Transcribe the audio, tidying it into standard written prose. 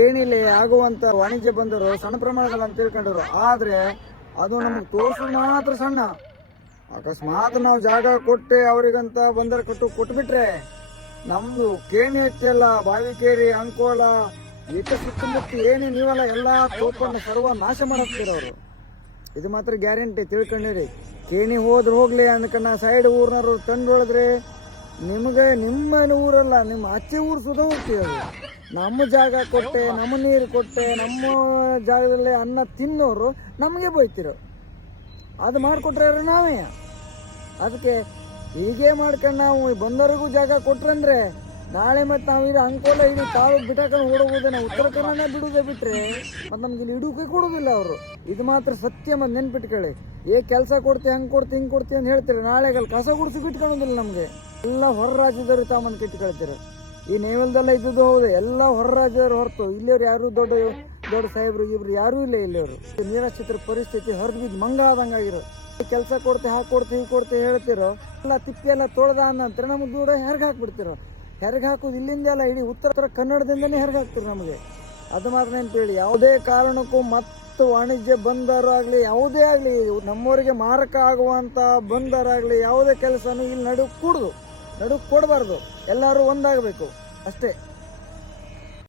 ಏನಿಲ್ಲ ಆಗುವಂತ ವಾಣಿಜ್ಯ ಬಂದರು ಸಣ್ಣ ಪ್ರಮಾಣದಲ್ಲಿ ಅಂತ ತಿಳ್ಕೊಂಡ್ರು. ಆದ್ರೆ ಅದು ನಮ್ಗೆ ತೋರ್ಸು ಮಾತ್ರ ಸಣ್ಣ. ಅಕಸ್ಮಾತ್ ನಾವು ಜಾಗ ಕೊಟ್ಟೆ ಅವರಿಗಂತ ಬಂದರ ಕೊಟ್ಬಿಟ್ರೆ ನಮ್ದು ಕೇಣಿ ಹೆಚ್ಚೆಲ್ಲ ಬಾವಿಕೇರಿ ಅಂಕೋಲ ಈತ ಸುತ್ತಮುತ್ತ ಏನೇ ನೀವಲ್ಲ ಎಲ್ಲಾ ತೋಪನ್ನ ಸರ್ವ ನಾಶ ಮಾಡಾಕ್ತೀರ ಅವರು. ಇದು ಮಾತ್ರ ಗ್ಯಾರಂಟಿ ತಿಳ್ಕೊಂಡಿರಿ. ಕೇಣಿ ಹೋದ್ರೆ ಹೋಗ್ಲಿ ಅನ್ಕನ್ನ ಸೈಡ್ ಊರ್ನವ್ರು ತಂದು ಹೊಡೆದ್ರೆ ನಿಮ್ಗೆ ನಿಮ್ಮ ಊರಲ್ಲ ನಿಮ್ಮ ಅಚ್ಚೆ ಊರು ಸುದ ಹೋಗ್ತೀವಿ. ನಮ್ಮ ಜಾಗ ಕೊಟ್ಟೆ ನಮ್ಮ ನೀರು ಕೊಟ್ಟೆ ನಮ್ಮ ಜಾಗದಲ್ಲಿ ಅನ್ನ ತಿನ್ನೋರು ನಮಗೆ ಬೈತಿರೋ. ಅದು ಮಾಡಿಕೊಟ್ರೆ ನಾವೇ. ಅದಕ್ಕೆ ಹೀಗೆ ಮಾಡ್ಕೊಂಡು ನಾವು ಬಂದವರಿಗೂ ಜಾಗ ಕೊಟ್ರಂದ್ರೆ ನಾಳೆ ಮತ್ತೆ ನಾವು ಇದು ಅಂಕೋಲ ಇಡೀ ತಾಲೂಕು ಬಿಟ್ಟಾಕೊಂಡು ಓಡೋಗೋದೇ. ನಾವು ಉತ್ತರ ಕನ್ನಡ ಬಿಡುವುದೇ ಬಿಟ್ರೆ ಮತ್ತೆ ನಮ್ಗೆ ಇಲ್ಲಿ ಇಡೋಕೆ ಕೊಡೋದಿಲ್ಲ ಅವರು. ಇದು ಮಾತ್ರ ಸತ್ಯ. ಮತ್ತೆ ನೆನ್ಪಿಟ್ಕೊಳ್ಳಿ. ಕೆಲಸ ಕೊಡ್ತೀವಿ ಹಂಗೆ ಕೊಡ್ತೀವಿ ಹಿಂಗೆ ಕೊಡ್ತೀವಿ ಅಂತ ಹೇಳ್ತೀರಿ, ನಾಳೆಗಲ್ಲಿ ಕಸ ಗುಡಿಸಿ ಇಟ್ಕೊಳ್ಳೋದಿಲ್ಲ. ನಮಗೆ ಎಲ್ಲ ಹೊರ ರಾಜ್ಯದವ್ರು ತಾಮಂತ ಕಿಟ್ಕೊಳ್ತೀರ. ಈ ನೇವಲ್ದೆಲ್ಲ ಇದ್ದದ್ದು ಹೌದು, ಎಲ್ಲ ಹೊರ ರಾಜ್ಯದವ್ರು ಹೊರತು ಇಲ್ಲಿಯವ್ರು ಯಾರು ದೊಡ್ಡ ದೊಡ್ಡ ಸಾಹೇಬ್ರು ಇಬ್ರು ಯಾರೂ ಇಲ್ಲ ಇಲ್ಲಿಯವರು. ನಿರಾಶ್ರಿತರ ಪರಿಸ್ಥಿತಿ ಹೊರಗೆ ಬಿದ್ದು ಮಂಗ ಆದಂಗಾಗಿರೋ. ಕೆಲಸ ಕೊಡ್ತೀವಿ ಹಾಕೊಡ್ತೀವಿ ಹೀಗೆ ಕೊಡ್ತೀವಿ ಹೇಳ್ತಿರೋ. ಎಲ್ಲ ತಿಪ್ಪಿ ಎಲ್ಲ ತೊಳೆದ ನಂತರ ನಮ್ಗೆ ದೂರ ಹೆರ್ಗೆ ಹಾಕ್ಬಿಡ್ತಿರೋ. ಹೆರ್ಗೆ ಹಾಕೋದು ಇಲ್ಲಿಂದ ಎಲ್ಲ ಇಡೀ ಉತ್ತರ ಕನ್ನಡದಿಂದನೇ ಹೆರ್ಗೆ ಹಾಕ್ತಿರು ನಮಗೆ. ಅದು ಮಾತ್ರ ನೆನಪೇಳಿ. ಯಾವುದೇ ಕಾರಣಕ್ಕೂ ಮತ್ತು ವಾಣಿಜ್ಯ ಬಂದರಾಗಲಿ ಯಾವುದೇ ಆಗಲಿ ನಮ್ಮವರಿಗೆ ಮಾರಕ ಆಗುವಂಥ ಬಂದರಾಗಲಿ ಯಾವುದೇ ಕೆಲಸನೂ ಇಲ್ಲಿ ನಡುವೆ ಕೊಡಬಾರ್ದು. ಎಲ್ಲರೂ ಒಂದಾಗಬೇಕು ಅಷ್ಟೇ.